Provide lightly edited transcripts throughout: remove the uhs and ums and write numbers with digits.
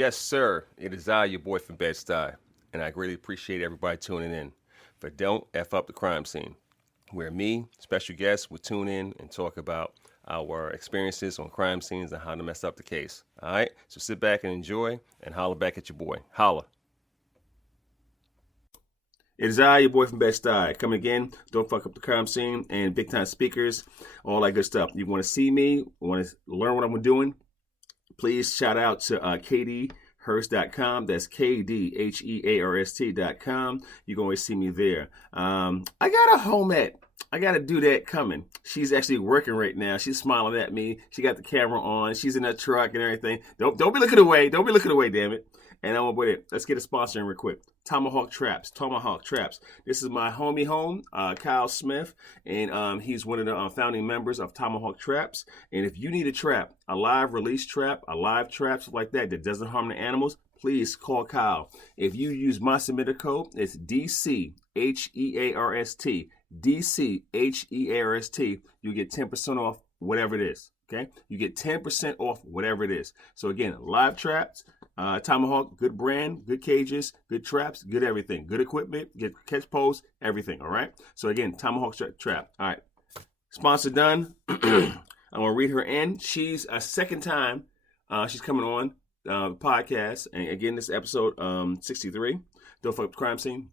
Yes, sir. It is I, your boy from Bed-Stuy, and I greatly appreciate everybody tuning in for Don't F Up the Crime Scene, where me, special guests, will tune in and talk about our experiences on crime scenes and how to mess up the case. All right? So sit back and enjoy and holler back at your boy. Holla. It is I, your boy from Bed-Stuy, coming again. Don't fuck up the crime scene and big time speakers, all that good stuff. You want to see me, want to learn what I'm doing? Please shout out to kdhurst.com. That's KDHEARST.com. You can always see me there. I got a home ec. I got to do that coming. She's actually working right now. She's smiling at me. She got the camera on. She's in that truck and everything. Don't be looking away. Don't be looking away, damn it. And I'm with it. Let's get a sponsor in real quick. Tomahawk Traps. Tomahawk Traps. This is my homie home, Kyle Smith, and he's one of the founding members of Tomahawk Traps. And if you need a trap, a live release trap, a live trap, stuff like that doesn't harm the animals, please call Kyle. If you use my submitter code, it's DCHEARST. DCHEARST. You get 10% off whatever it is. Okay? You get 10% off whatever it is. So again, live traps. Tomahawk, good brand, good cages, good traps, good everything, good equipment, good catch posts, everything. All right. So again, Tomahawk trap. All right. Sponsor done. I'm gonna read her in. She's a second time. She's coming on the podcast, and again, this episode 63. Don't fuck up the crime scene.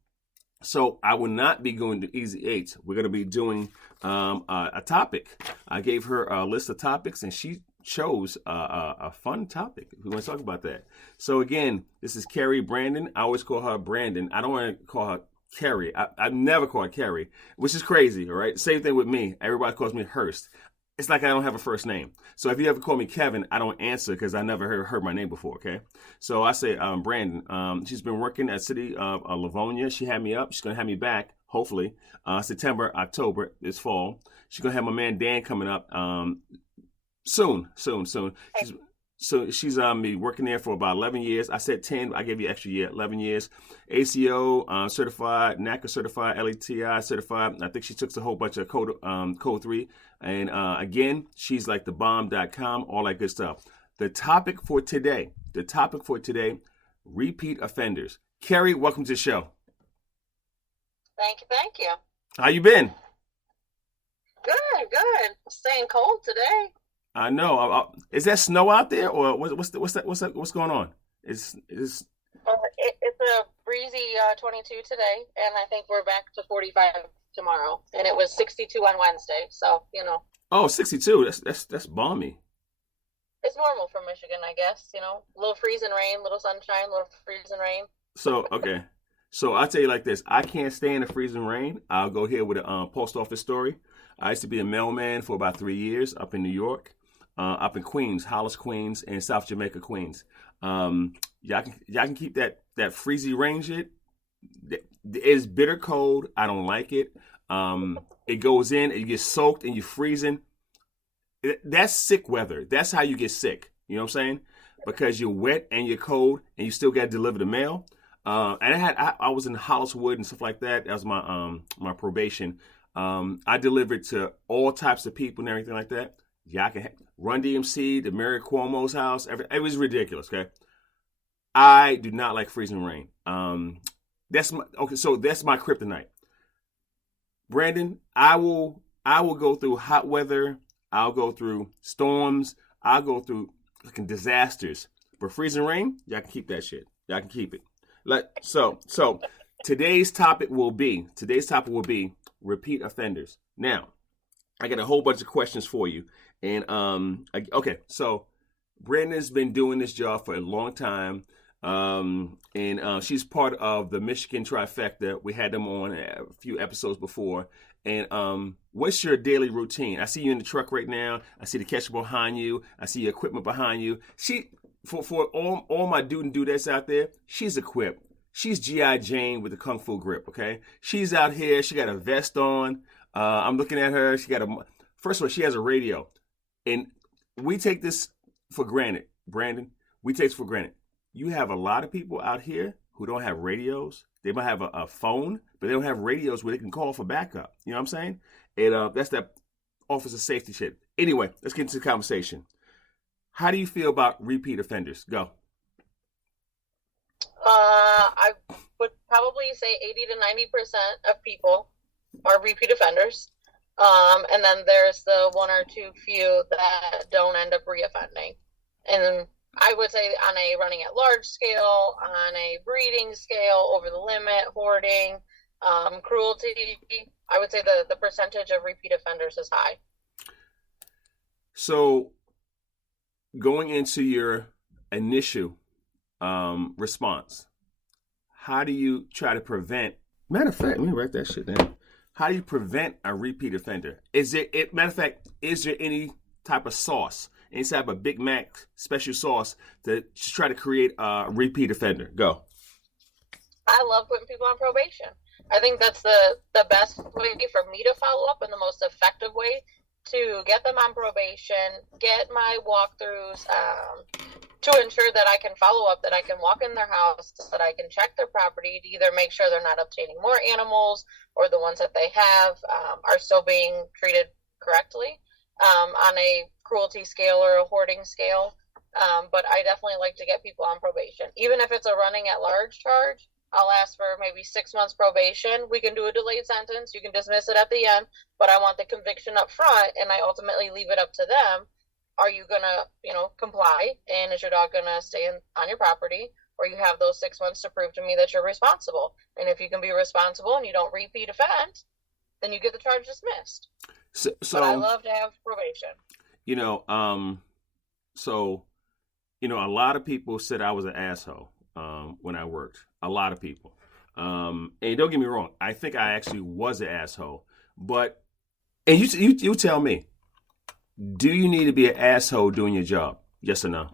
So I will not be going to Easy 8. We're gonna be doing a topic. I gave her a list of topics, and she chose a fun topic. We want to talk about that. So again, this is Keri Brandon. I always call her Brandon. I don't want to call her Keri. I never call her Keri, which is crazy, all right? Same thing with me. Everybody calls me Hurst. It's like I don't have a first name. So if you ever call me Kevin, I don't answer because I never heard my name before, okay? So I say Brandon. She's been working at City of Livonia. She had me up. She's going to have me back, hopefully. September, October, this fall. She's going to have my man Dan coming up soon. She's be working there for about 11 years. I said 10. I gave you extra year. 11 years. ACO certified, NACA certified, LETI certified. I think she took a whole bunch of code 3. And again, she's like thebomb.com, all that good stuff. The topic for today, repeat offenders. Keri, welcome to the show. Thank you. How you been? Good. Staying cold today. I know. Is that snow out there, or what's going on? It's a breezy 22 today, and I think we're back to 45 tomorrow. And it was 62 on Wednesday, so you know. Oh, 62. That's balmy. It's normal for Michigan, I guess. You know, a little freezing rain, little sunshine, little freezing rain. So okay. So I'll tell you like this. I can't stand the freezing rain. I'll go here with a post office story. I used to be a mailman for about 3 years up in New York. Up in Queens, Hollis, Queens, and South Jamaica, Queens. Y'all can keep that freezy rain shit. It's bitter cold. I don't like it. It goes in and you get soaked and you're freezing. That's sick weather. That's how you get sick. You know what I'm saying? Because you're wet and you're cold and you still got to deliver the mail. And I was in Holliswood and stuff like that. That was my probation. I delivered to all types of people and everything like that. Y'all can Run DMC, the Mary Cuomo's house. It was ridiculous. Okay, I do not like freezing rain. That's my kryptonite. Brandon, I will go through hot weather. I'll go through storms. I'll go through fucking disasters. But freezing rain, y'all can keep that shit. Y'all can keep it. So today's topic will be repeat offenders. Now, I got a whole bunch of questions for you. And okay, so Brandon's been doing this job for a long time, and she's part of the Michigan trifecta. We had them on a few episodes before. And what's your daily routine? I see you in the truck right now. I see the catcher behind you. I see your equipment behind you. For all my dude and dudettes out there, she's equipped. She's G.I. Jane with the Kung Fu grip, okay? She's out here. She got a vest on. I'm looking at her. First of all, she has a radio. And we take this for granted, Brandon. We take this for granted. You have a lot of people out here who don't have radios. They might have a phone, but they don't have radios where they can call for backup. You know what I'm saying? And that's that officer safety shit. Anyway, let's get into the conversation. How do you feel about repeat offenders? Go. generally say 80 to 90% of people are repeat offenders. And then there's the one or two few that don't end up reoffending. And I would say on a running at large scale, on a breeding scale, over the limit, hoarding, cruelty, I would say the percentage of repeat offenders is high. So going into your initial response, how do you try to prevent, matter of fact, let me write that shit down. How do you prevent a repeat offender? Matter of fact, is there any type of sauce, any type of Big Mac special sauce to try to create a repeat offender? Go. I love putting people on probation. I think that's the best way for me to follow up and the most effective way to get them on probation, get my walkthroughs, to ensure that I can follow up, that I can walk in their house, that I can check their property to either make sure they're not obtaining more animals or the ones that they have are still being treated correctly on a cruelty scale or a hoarding scale. But I definitely like to get people on probation. Even if it's a running at large charge, I'll ask for maybe 6 months probation. We can do a delayed sentence. You can dismiss it at the end, but I want the conviction up front, and I ultimately leave it up to them. Are you going to, comply? And is your dog going to stay on your property? Or you have those 6 months to prove to me that you're responsible. And if you can be responsible and you don't repeat offend, then you get the charge dismissed. So but I love to have probation. A lot of people said I was an asshole when I worked. A lot of people. And don't get me wrong, I think I actually was an asshole. But, and you tell me, do you need to be an asshole doing your job? Yes or no?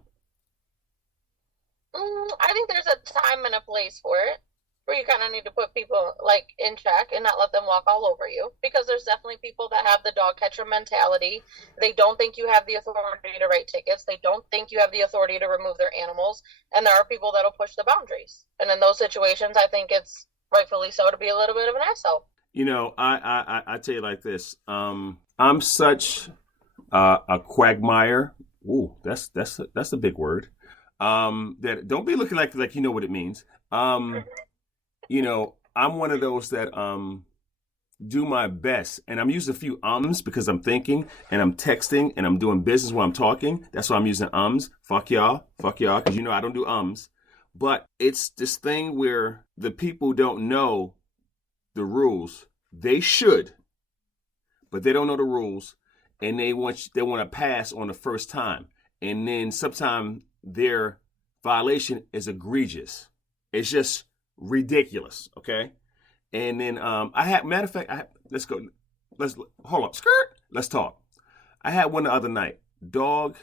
I think there's a time and a place for it, where you kind of need to put people in check and not let them walk all over you, because there's definitely people that have the dog catcher mentality. They don't think you have the authority to write tickets. They don't think you have the authority to remove their animals. And there are people that'll push the boundaries. And in those situations, I think it's rightfully so to be a little bit of an asshole. I tell you like this. I'm such a quagmire. Ooh, that's a big word. That don't be looking like you know what it means. I'm one of those that do my best, and I'm using a few ums because I'm thinking and I'm texting and I'm doing business while I'm talking. That's why I'm using ums. Fuck y'all, because I don't do ums. But it's this thing where the people don't know the rules. They should, but they don't know the rules, and they want to pass on the first time, and then sometimes their violation is egregious. It's just ridiculous, okay? And then let's hold up, skirt. Let's talk. I had one the other night. Dog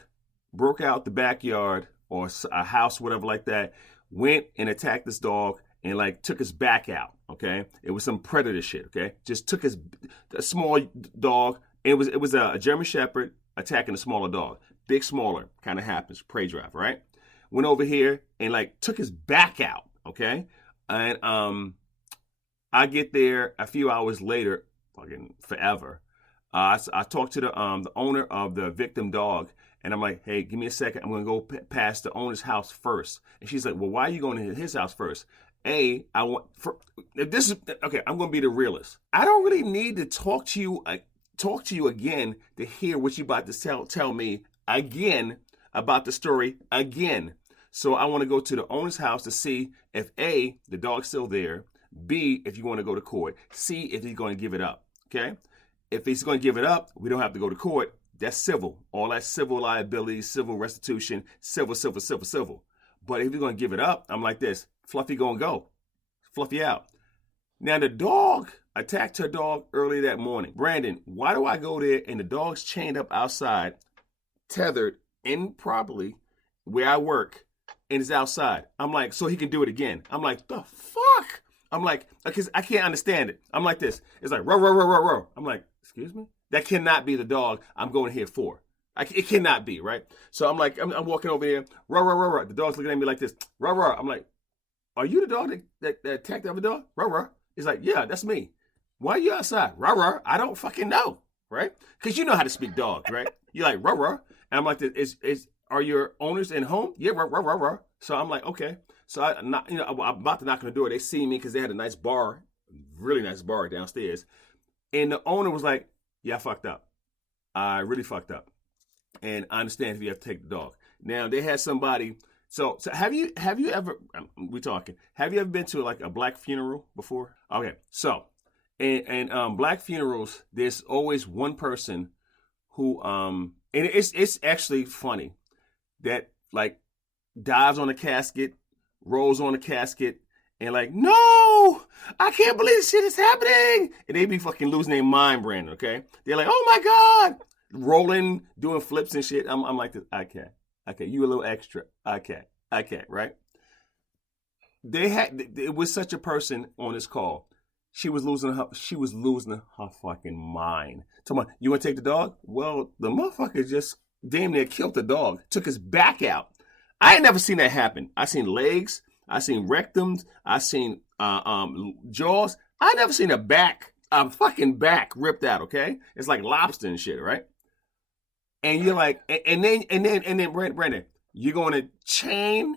broke out the backyard or a house, whatever like that, went and attacked this dog and took his back out, okay? It was some predator shit, okay? Just took a small dog, and it was a German Shepherd attacking a smaller dog. Big, smaller, kind of happens, prey drive, right? Went over here and took his back out, okay? And I get there a few hours later, fucking forever. I talked to the owner of the victim dog, and I'm like, hey, give me a second. I'm gonna go past the owner's house first. And she's like, well, why are you going to his house first? I'm gonna be the realist. I don't really need to talk to you again to hear what you about to tell me again about the story again. So I want to go to the owner's house to see if A, the dog's still there, B, if you want to go to court, C, if he's going to give it up, okay? If he's going to give it up, we don't have to go to court. That's civil. All that civil liability, civil restitution, civil. But if he's going to give it up, I'm like this, Fluffy going to go. Fluffy out. Now the dog attacked her dog early that morning. Brandon, why do I go there and the dog's chained up outside, tethered improperly where I work, and it's outside? I'm like, so he can do it again. I'm like, the fuck? I'm like, because I can't understand it. I'm like this. It's like, row, row, row, row, row. I'm like, excuse me? That cannot be the dog I'm going here for. It cannot be, right? So I'm like, I'm walking over here, row, row, row, row. The dog's looking at me like this, row, row. I'm like, are you the dog that attacked the other dog? Row, row. He's like, yeah, that's me. Why are you outside? Row, row. I don't fucking know, right? Because you know how to speak dog, right? You're like, row, row. And I'm like, are your owners in home? Yeah, row, row, row, row. So I'm like, okay. So I'm about to knock on the door. They see me because they had a nice bar, really nice bar downstairs. And the owner was like, yeah, I fucked up. I really fucked up. And I understand if you have to take the dog. Now they had somebody. So have you ever, have you ever been to like a black funeral before? Okay. So, and black funerals, there's always one person who, and it's actually funny that like dives on the casket, rolls on the casket, and like, no, I can't believe this shit is happening. And they be fucking losing their mind, Brandon, okay? They're like, oh my God. Rolling, doing flips and shit. I'm like, okay, you a little extra. Okay, right? It was such a person on this call. She was losing her fucking mind. Come on, you want to take the dog? Well, the motherfucker just damn near killed the dog, took his back out. I ain't never seen that happen. I seen legs, I seen rectums, I seen jaws. I never seen a fucking back ripped out. Okay, it's like lobster and shit, right? And you're like, and then Brandon, you're going to chain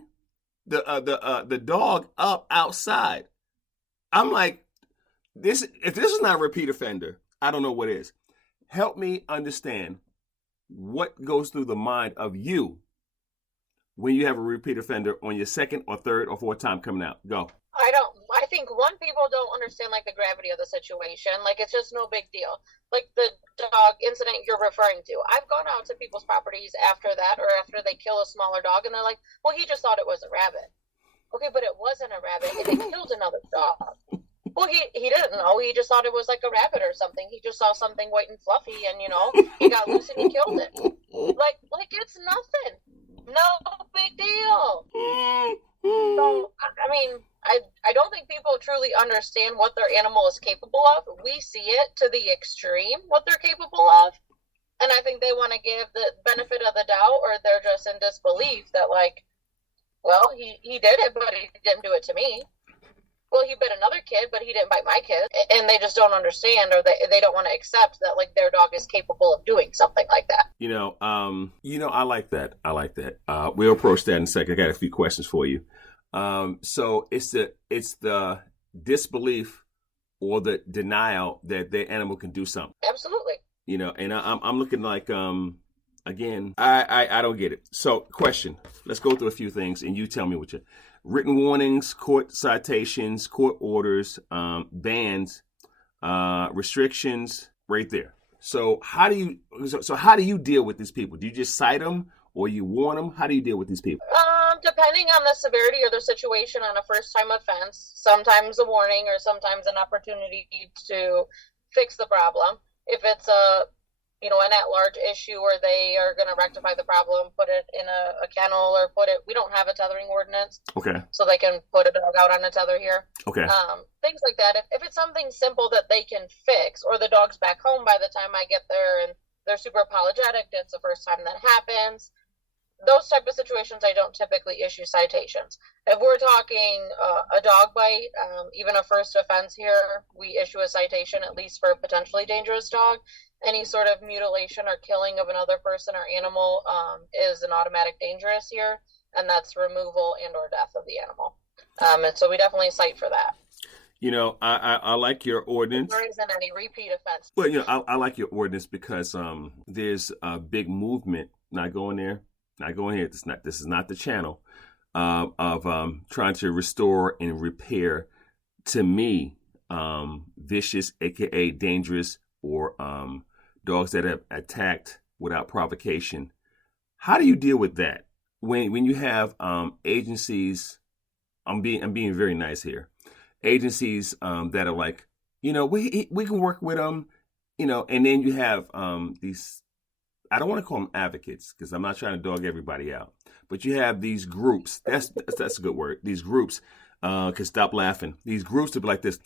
the dog up outside. I'm like, if this is not a repeat offender, I don't know what is. Help me understand what goes through the mind of you when you have a repeat offender on your second or third or fourth time coming out. Go. I think people don't understand like the gravity of the situation. Like it's just no big deal. Like the dog incident you're referring to. I've gone out to people's properties after that or after they kill a smaller dog and they're like, well, he just thought it was a rabbit. Okay, but it wasn't a rabbit and they killed another dog. Well, he didn't know. He just thought it was like a rabbit or something. He just saw something white and fluffy and, he got loose and he killed it. Like it's nothing. No big deal. So, I mean, I don't think people truly understand what their animal is capable of. We see it to the extreme, what they're capable of. And I think they want to give the benefit of the doubt, or they're just in disbelief that, like, well, he did it, but he didn't do it to me. Well, he bit another kid, but he didn't bite my kid. And they just don't understand, or they don't want to accept that, like, their dog is capable of doing something like that. I like that. We'll approach that in a second. I got a few questions for you. So it's the disbelief or the denial that their animal can do something. Absolutely. And I'm looking like, again, I don't get it. So question, let's go through a few things and you tell me what written warnings, court citations, court orders, bans, restrictions right there. So how do you deal with these people? Do you just cite them or you warn them? How do you deal with these people? Depending on the severity or the situation on a first-time offense, sometimes a warning or sometimes an opportunity to fix the problem. If it's an at-large issue where they are going to rectify the problem, put it in a kennel or we don't have a tethering ordinance. Okay. So they can put a dog out on a tether here. Okay. Things like that. If it's something simple that they can fix, or the dog's back home by the time I get there and they're super apologetic, it's the first time that happens. Those type of situations, I don't typically issue citations. If we're talking a dog bite, even a first offense here, we issue a citation at least for a potentially dangerous dog. Any sort of mutilation or killing of another person or animal is an automatic dangerous here, and that's removal and or death of the animal. And so we definitely cite for that. I like your ordinance. There isn't any repeat offense. Well, I like your ordinance because there's a big movement. Not going here. This is not the channel of trying to restore and repair, to me, vicious, aka dangerous, or dogs that have attacked without provocation. How do you deal with that when you have agencies? I'm being very nice here. Agencies that are like, we can work with them, and then you have these. I don't want to call them advocates because I'm not trying to dog everybody out, but you have these groups. That's a good word. These groups, can stop laughing. These groups to be like this.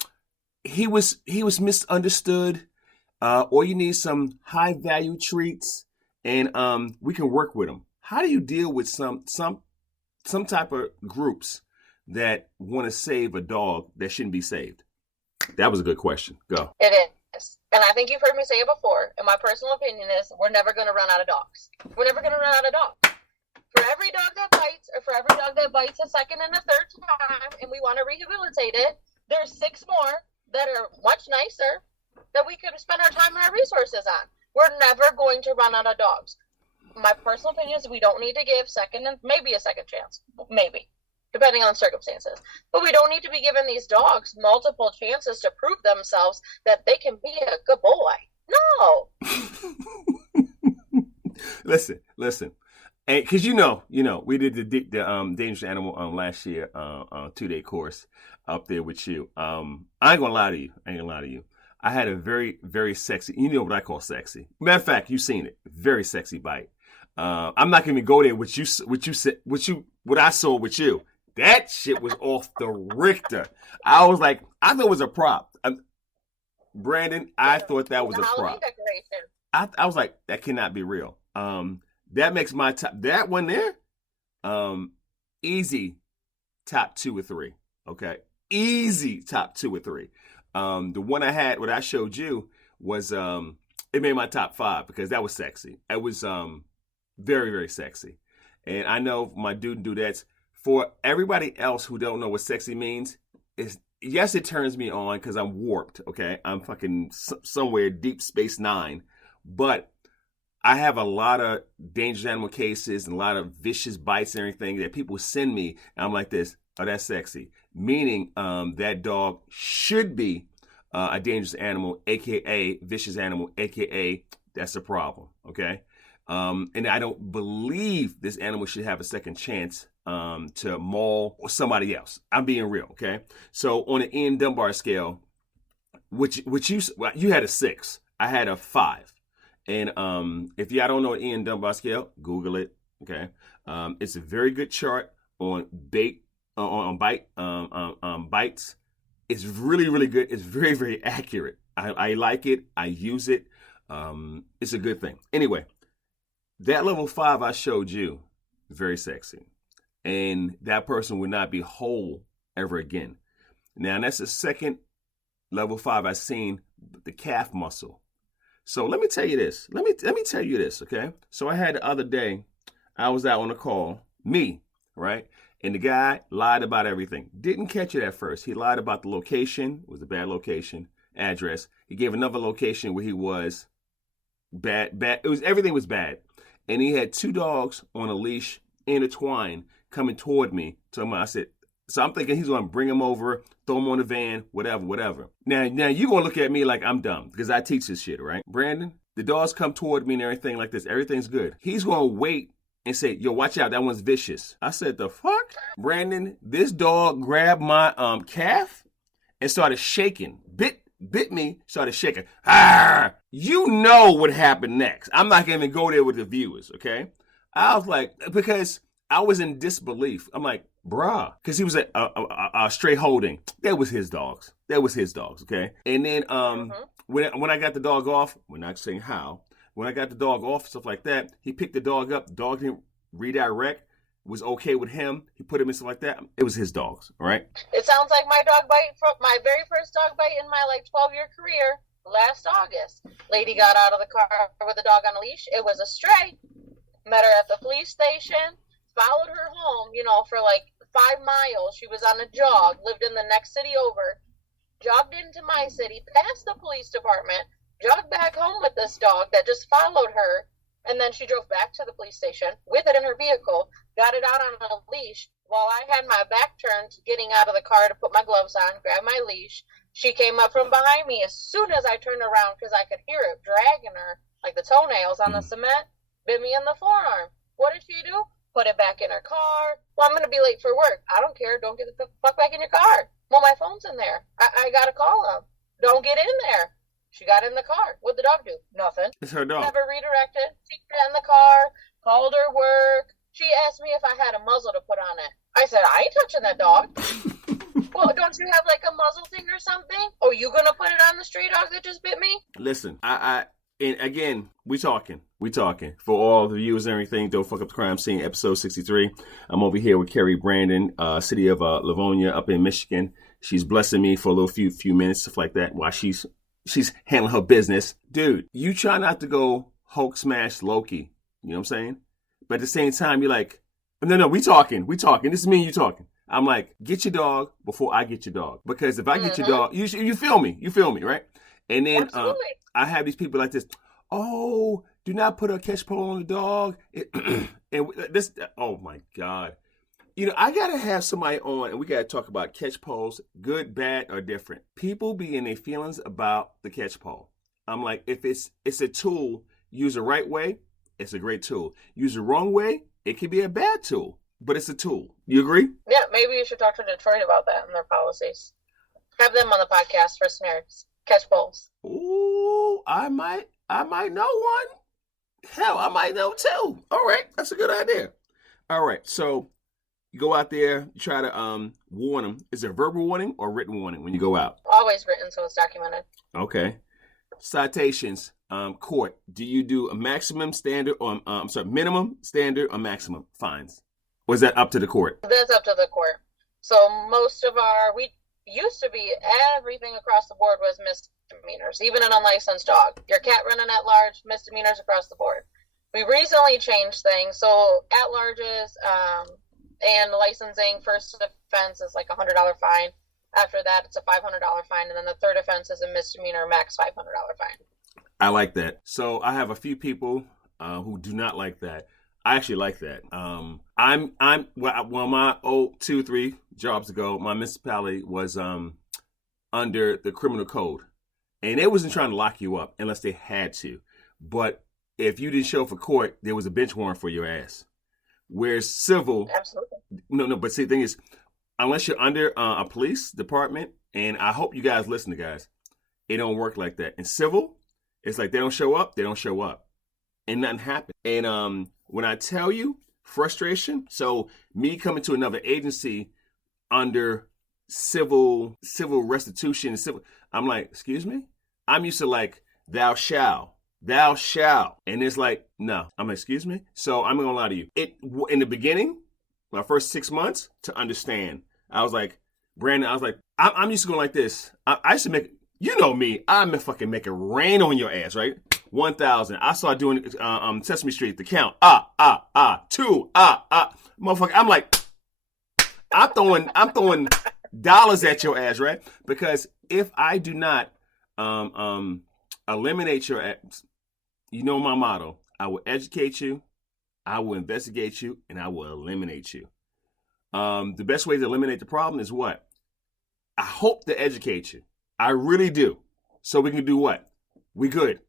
He was misunderstood, or you need some high value treats, and we can work with them. How do you deal with some type of groups that want to save a dog that shouldn't be saved? That was a good question. Go. It is. And I think you've heard me say it before, and my personal opinion is we're never going to run out of dogs. We're never going to run out of dogs. For every dog that bites or for every dog that bites a second and a third time and we want to rehabilitate it, there's 6 more that are much nicer that we could spend our time and our resources on. We're never going to run out of dogs. My personal opinion is we don't need to give maybe a second chance, maybe, depending on circumstances. But we don't need to be giving these dogs multiple chances to prove themselves that they can be a good boy. No. Listen. And because we did the dangerous animal last year 2-day course up there with you. I ain't gonna lie to you. I had a very, very sexy, what I call sexy. Matter of fact, you've seen it. Very sexy bite. I'm not gonna go there what I saw with you. That shit was off the Richter. I was like, I thought it was a prop. Brandon, I thought that was a prop. I was like, that cannot be real. That makes my top, that one there, easy top 2 or 3. Okay. Easy top 2 or 3. The one I had, what I showed you was, it made my top 5 because that was sexy. It was, very, very sexy. And I know my dudettes, for everybody else who don't know what sexy means, yes, it turns me on because I'm warped. Okay. I'm fucking somewhere deep space 9, but I have a lot of dangerous animal cases and a lot of vicious bites and everything that people send me. And I'm like this, oh, that's sexy. Meaning that dog should be a dangerous animal, a.k.a. vicious animal, a.k.a. that's a problem, okay? And I don't believe this animal should have a second chance to maul somebody else. I'm being real, okay? So on an Ian Dunbar scale, which you had a 6, I had a 5. And if y'all don't know an Ian Dunbar scale, Google it. Okay, it's a very good chart on bites. It's really, really good. It's very, very accurate. I like it. I use it. It's a good thing. Anyway, that level 5 I showed you, very sexy, and that person would not be whole ever again. Now that's the second level 5 I've seen, the calf muscle. So let me tell you this. Let me tell you this, okay? So I had the other day, I was out on a call, right? And the guy lied about everything. Didn't catch it at first. He lied about the location. It was a bad location, address. He gave another location where he was bad. Everything was bad. And he had 2 dogs on a leash, intertwined, coming toward me. I said, so I'm thinking he's going to bring him over, throw him on the van, whatever. Now you're going to look at me like I'm dumb because I teach this shit, right? Brandon, the dogs come toward me and everything like this. Everything's good. He's going to wait and say, yo, watch out. That one's vicious. I said, the fuck? Brandon, this dog grabbed my calf and started shaking. Bit me, started shaking. Ah! You know what happened next. I'm not going to even go there with the viewers, okay? I was like, because I was in disbelief. I'm like, bruh, because he was a straight holding. That was his dogs. Okay? And then when I got the dog off, we're not saying how, when I got the dog off, stuff like that, he picked the dog up. The dog didn't redirect, was okay with him. He put him in stuff like that. It was his dogs, all right? It sounds like my dog bite, my very first dog bite in my 12-year career, last August. Lady got out of the car with a dog on a leash. It was a stray. Met her at the police station. Followed her home, for 5 miles. She was on a jog, lived in the next city over, jogged into my city, past the police department, jogged back home with this dog that just followed her, and then she drove back to the police station with it in her vehicle, got it out on a leash. While I had my back turned, getting out of the car to put my gloves on, grab my leash, she came up from behind me as soon as I turned around because I could hear it dragging her, like the toenails on the cement, bit me in the forearm. What did she do? Put it back in her car. Well, I'm going to be late for work. I don't care. Don't get the fuck back in your car. Well, my phone's in there. I got to call him. Don't get in there. She got in the car. What'd the dog do? Nothing. It's her dog. Never redirected. She got in the car, called her work. She asked me if I had a muzzle to put on it. I said, I ain't touching that dog. Well, don't you have a muzzle thing or something? Oh, you going to put it on the stray dog that just bit me? Listen, and again, we talking. For all the viewers and everything, Don't Fuck Up the Crime Scene, episode 63. I'm over here with Keri Brandon, City of Livonia up in Michigan. She's blessing me for a little few minutes, stuff like that, while she's handling her business. Dude, you try not to go Hulk smash Loki. You know what I'm saying? But at the same time, you're like, No, we talking. This is me and you talking. I'm like, get your dog before I get your dog. Because if I get your dog, you feel me. You feel me, right? And then I have these people like this. Oh, do not put a catch pole on the dog. And this, oh my God. I got to have somebody on and we got to talk about catch poles, good, bad, or different. People be in their feelings about the catch pole. I'm like, if it's a tool, use the right way, it's a great tool. Use the wrong way, it can be a bad tool, but it's a tool. You agree? Yeah, maybe you should talk to Detroit about that and their policies. Have them on the podcast for snares, catch poles. Ooh, I might know one. Hell, I might know two. All right, that's a good idea. All right, so you go out there, you try to warn them. Is it verbal warning or written warning when you go out? Always written, so it's documented. Okay. Citations, court. Do you do a maximum standard or minimum standard or maximum fines? Or is that up to the court? That's up to the court. So we used to be everything across the board was misdemeanors, even an unlicensed dog. Your cat running at large, misdemeanors across the board. We recently changed things. So at larges and licensing, first offense is like $100 fine. After that, it's a $500 fine. And then the third offense is a misdemeanor, max $500 fine. I like that. So I have a few people who do not like that. I actually like that. My old 2-3 jobs ago, my municipality was under the criminal code. And they wasn't trying to lock you up unless they had to. But if you didn't show up for court, there was a bench warrant for your ass. Whereas civil... Absolutely. No, but see, the thing is, unless you're under a police department, and I hope you guys listen to guys, it don't work like that. In civil, it's like they don't show up, and nothing happens. And when I tell you frustration, so me coming to another agency under civil restitution, I'm like, excuse me? I'm used to like, thou shall. And it's like, no. I'm like, excuse me? So I'm going to lie to you. In the beginning, my first 6 months, to understand, I was like, Brandon, I'm used to going like this. I used to make, you know me, I'm going to fucking make it rain on your ass, right? 1,000. I started doing Sesame Street, the count. 2, motherfucker. I'm like, I'm throwing dollars at your ass, right? Because if I do not eliminate your ass, you know my motto. I will educate you, I will investigate you, and I will eliminate you. The best way to eliminate the problem is what? I hope to educate you. I really do. So we can do what? We good.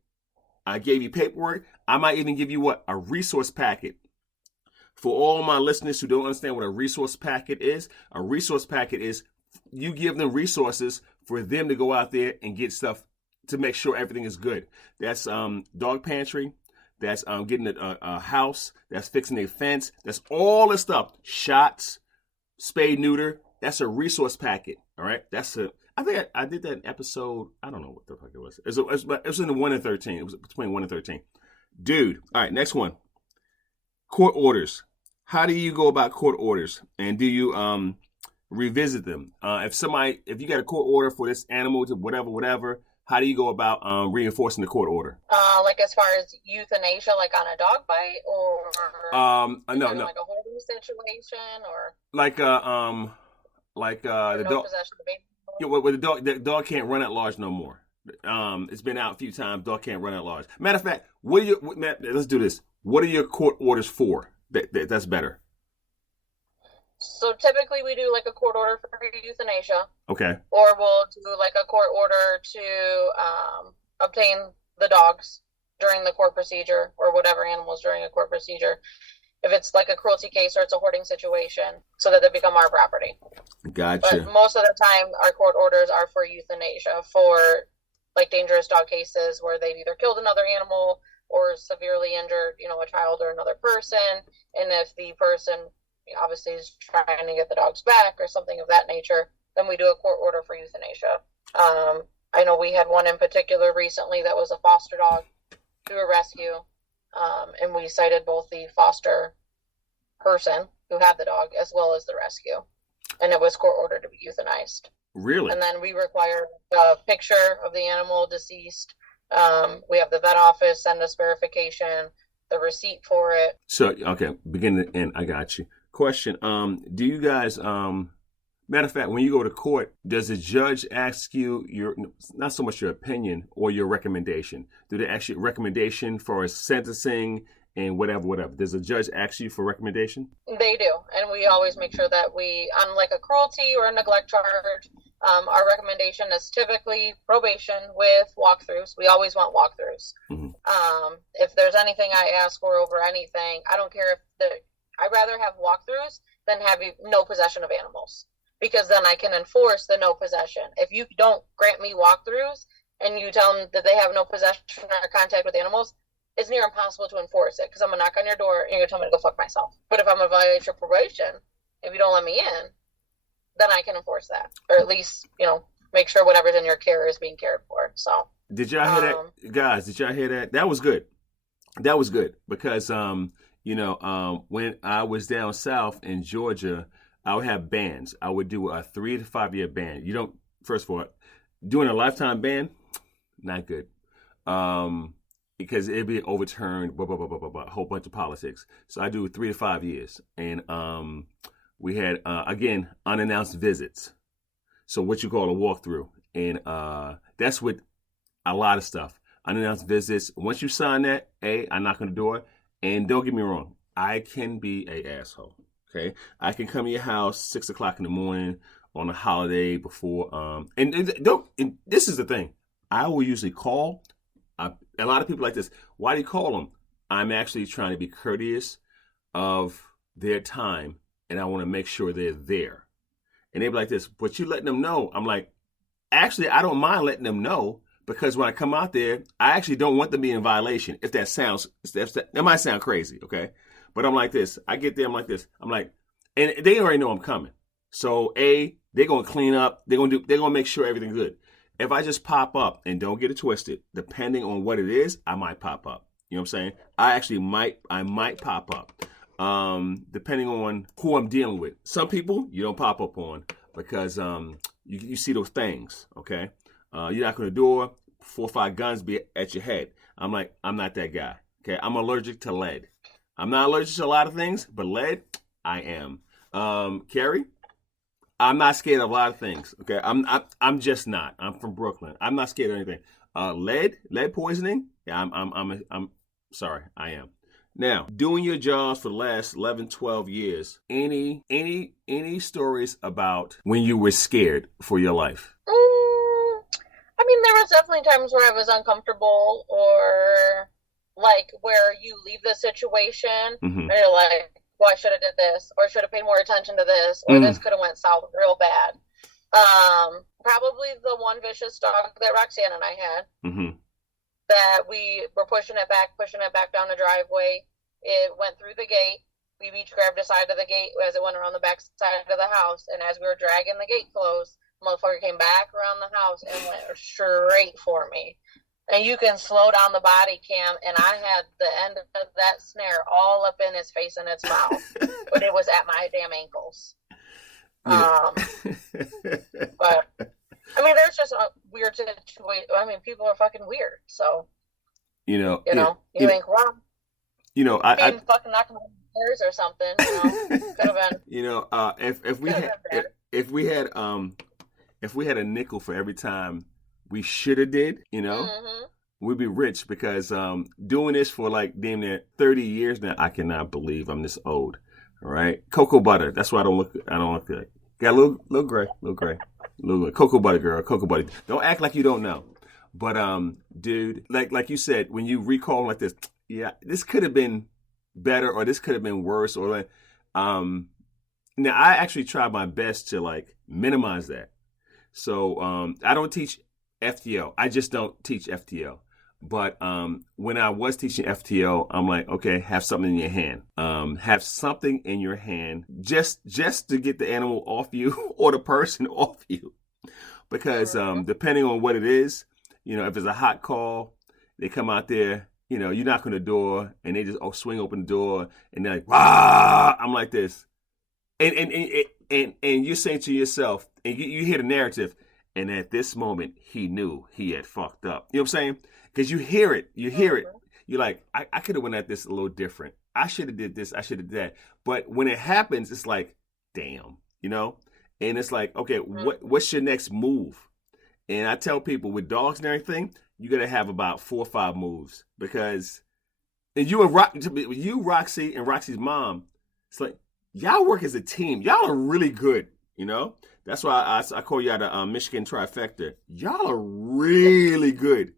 I gave you paperwork. I might even give you what? A resource packet. For all my listeners who don't understand what a resource packet is you give them resources for them to go out there and get stuff to make sure everything is good. That's dog pantry. That's getting a house. That's fixing a fence. That's all the stuff. Shots, spay, neuter. That's a resource packet. All right. I think I did that episode. I don't know what the fuck it was. It was in the 1 and 13. It was between 1 and 13. Dude. All right. Next one. Court orders. How do you go about court orders? And do you revisit them? If you got a court order for this animal to whatever, how do you go about reinforcing the court order? Like as far as euthanasia, like on a dog bite, or no, like a holding situation, or like the dog. Possession of the baby. Yeah, well, the dog can't run at large no more. It's been out a few times. Dog can't run at large. Matter of fact, let's do this. What are your court orders for? That's better. So typically we do like a court order for euthanasia. Okay. Or we'll do like a court order to obtain the dogs during the court procedure, or whatever animals during a court procedure. If it's like a cruelty case or it's a hoarding situation, so that they become our property. Gotcha. But most of the time, our court orders are for euthanasia, for like dangerous dog cases where they've either killed another animal or severely injured, a child or another person. And if the person obviously is trying to get the dogs back or something of that nature, then we do a court order for euthanasia. I know we had one in particular recently that was a foster dog through a rescue. And we cited both the foster person who had the dog as well as the rescue. And it was court ordered to be euthanized. Really? And then we require a picture of the animal deceased. We have the vet office send us verification, the receipt for it. So, okay, beginning to end, I got you. Question. Do you guys matter of fact, when you go to court, does the judge ask you your not so much your opinion or your recommendation? Do they ask you a recommendation for a sentencing and whatever? Does the judge ask you for recommendation? They do, and we always make sure that we, on like a cruelty or a neglect charge, our recommendation is typically probation with walkthroughs. We always want walkthroughs. Mm-hmm. If there's anything I ask for over anything, I don't care I'd rather have walkthroughs than have no possession of animals, because then I can enforce the no possession. If you don't grant me walkthroughs and you tell them that they have no possession or contact with animals, it's near impossible to enforce it, because I'm going to knock on your door and you're going to tell me to go fuck myself. But if I'm going to violate your probation, if you don't let me in, then I can enforce that. Or at least, make sure whatever's in your care is being cared for. So, did y'all hear that? Guys, did y'all hear that? That was good. That was good because, when I was down south in Georgia, I would have bans. I would do a 3 to 5 year ban. First of all, doing a lifetime ban, not good. Because it'd be overturned, blah, blah, blah, blah, blah, blah, a whole bunch of politics. So I do 3 to 5 years. And we had, again, unannounced visits. So what you call a walkthrough. And that's with a lot of stuff. Unannounced visits. Once you sign that, I knock on the door. And don't get me wrong, I can be a asshole. Okay? I can come to your house 6 o'clock in the morning on a holiday before. And this is the thing. I will usually call. A lot of people like this. Why do you call them? I'm actually trying to be courteous of their time, and I want to make sure they're there. And they be like this, but you letting them know. I'm like, actually, I don't mind letting them know, because when I come out there, I actually don't want them to be in violation. That might sound crazy, okay? But I'm like this. I get there, I'm like this. I'm like, and they already know I'm coming. So they're gonna clean up. They're gonna make sure everything's good. If I just pop up, and don't get it twisted, depending on what it is, I might pop up. You know what I'm saying? I might pop up, depending on who I'm dealing with. Some people you don't pop up on because you see those things. Okay, you knock on the door, 4 or 5 guns be at your head. I'm like, I'm not that guy. Okay, I'm allergic to lead. I'm not allergic to a lot of things, but lead, I am. Keri? I'm not scared of a lot of things. Okay, I'm just not. I'm from Brooklyn. I'm not scared of anything. Lead poisoning. Yeah, I'm sorry. I am. Now, doing your jobs for the last 11, 12 years. Any stories about when you were scared for your life? I mean, there was definitely times where I was uncomfortable, or like where you leave the situation and you're like, well, I should have did this, or should have paid more attention to this, or this could have went south real bad. Probably the one vicious dog that Roxanne and I had, that we were pushing it back down the driveway. It went through the gate. We each grabbed a side of the gate as it went around the back side of the house. And as we were dragging the gate closed, motherfucker came back around the house and went straight for me. And you can slow down the body cam, and I had the end of that snare all up in his face and its mouth, but it was at my damn ankles. But I mean, there's just a weird situation. I mean, people are fucking weird. So you think, well, I fucking knocking on stairs or something. Could have been. If we had a nickel for every time we should have did, we'd be rich, because doing this for like damn near 30 years now, I cannot believe I'm this old. All right, cocoa butter. That's why I don't look like. Got a little gray. Cocoa butter, girl. Cocoa butter. Don't act like you don't know. But dude, like you said, when you recall like this, yeah, this could have been better, or this could have been worse, or like, now I actually try my best to like minimize that. So I don't teach FTO. I just don't teach FTO. But when I was teaching FTO, I'm like, okay, have something in your hand. Have something in your hand just to get the animal off you or the person off you. Because depending on what it is, if it's a hot call, they come out there, you knock on the door and they just swing open the door and they're like, "Rah!" I'm like this. And you're saying to yourself, and you hear the narrative, and at this moment, he knew he had fucked up. You know what I'm saying? Because you hear it. You're like, I could have went at this a little different. I should have did this, I should have did that. But when it happens, it's like, damn, you know? And it's like, okay, what's your next move? And I tell people with dogs and everything, you got to have about 4 or 5 moves because, and you Roxy and Roxy's mom, it's like y'all work as a team. Y'all are really good, you know. That's why I call y'all the Michigan trifecta. Y'all are really good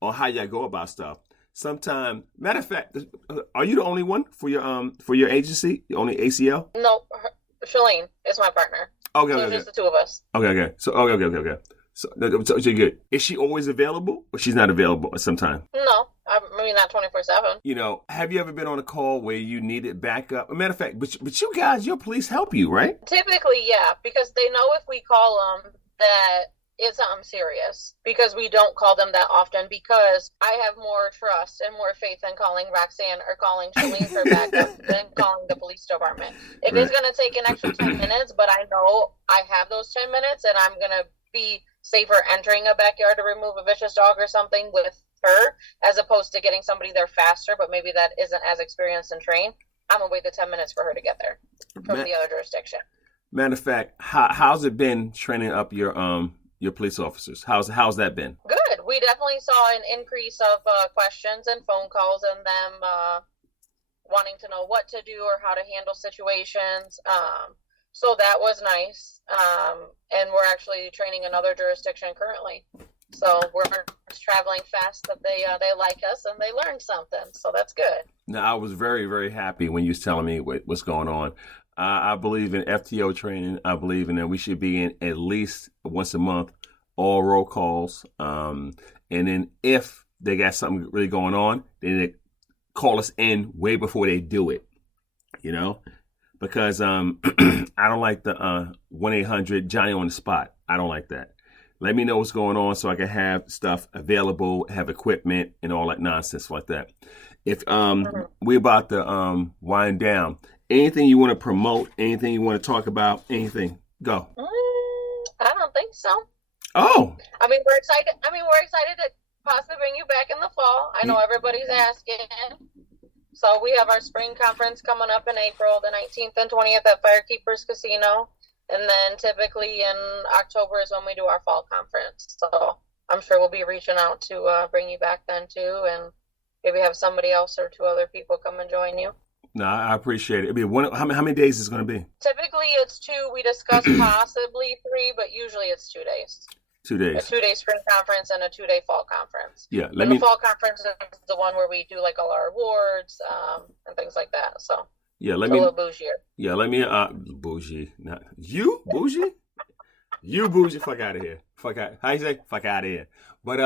on how y'all go about stuff. Sometimes, matter of fact, are you the only one for your agency? The only ACL? No, Shalene is my partner. Okay, so okay, just the two of us. Okay. So okay. So you're good. Is she always available, or she's not available at some time? No, I mean not 24/7. You know, have you ever been on a call where you needed backup? As a matter of fact, but you guys, your police help you, right? Typically, yeah, because they know if we call them that it's something serious. Because we don't call them that often. Because I have more trust and more faith in calling Roxanne or calling Shalene for backup than calling the police department. It is going to take an extra 10 minutes, but I know I have those 10 minutes, and I'm going to be safer entering a backyard to remove a vicious dog or something with her, as opposed to getting somebody there faster, but maybe that isn't as experienced and trained. I'm going to wait the 10 minutes for her to get there from the other jurisdiction. Matter of fact, how's it been training up your police officers? How's that been? Good. We definitely saw an increase of questions and phone calls and them wanting to know what to do or how to handle situations. So that was nice. And we're actually training another jurisdiction currently. So we're traveling fast that they like us and they learned something. So that's good. Now, I was very, very happy when you was telling me what's going on. I believe in FTO training. I believe in that we should be in at least once a month, all roll calls. And then if they got something really going on, then they call us in way before they do it, you know? Because I don't like the 1-800 Johnny on the spot. I don't like that. Let me know what's going on so I can have stuff available, have equipment, and all that nonsense like that. If we're about to wind down, anything you want to promote, anything you want to talk about, anything, go. I don't think so. Oh. I mean, we're excited. We're excited to possibly bring you back in the fall. I know everybody's asking. So we have our spring conference coming up in April, the 19th and 20th at Firekeepers Casino. And then typically in October is when we do our fall conference. So I'm sure we'll be reaching out to bring you back then too. And maybe have somebody else or 2 other people come and join you. No, I appreciate it. I mean, how many days is it going to be? Typically it's 2. We discuss possibly 3, but usually it's 2 days. 2 days. A 2-day spring conference and a 2-day fall conference. Yeah. The fall conference is the one where we do like all our awards and things like that. So yeah, a little bougier. Yeah, bougie. Not you bougie. You bougie. Fuck out of here. Fuck out. How you say? Fuck out of here. But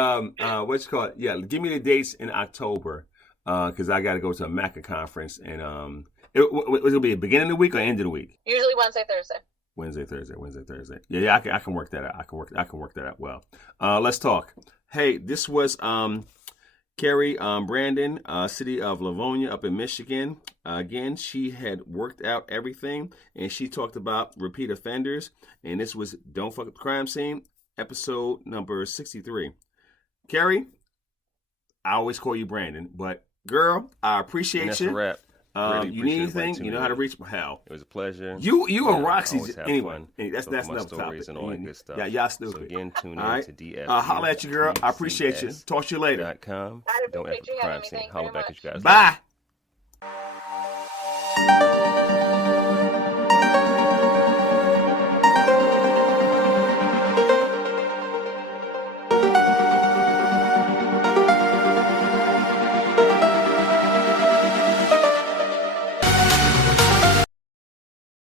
what's it called? Yeah, give me the dates in October. Because I got to go to a MACA conference, and it'll be a beginning of the week or end of the week. Usually Wednesday, Thursday. Wednesday, Thursday. Yeah, I can work that out. I can work that out well. Let's talk. Hey, this was Keri Brandon, City of Livonia up in Michigan. Again, she had worked out everything, and she talked about repeat offenders. And this was Don't Fuck Up the Crime Scene, episode number 63. Keri, I always call you Brandon, but girl, I appreciate that's you. A wrap. Really you need anything? You know how to reach my hell. It was a pleasure. You and Roxy anyway. That's my another stories topic. and all that good stuff. Yeah, y'all stupid. So again, tune all right. in to DF. Holla at you, girl. I appreciate you. Talk to you later. .com. I Don't appreciate ever you crime having me. scene. Thank you Holla very back much. at you guys. Bye.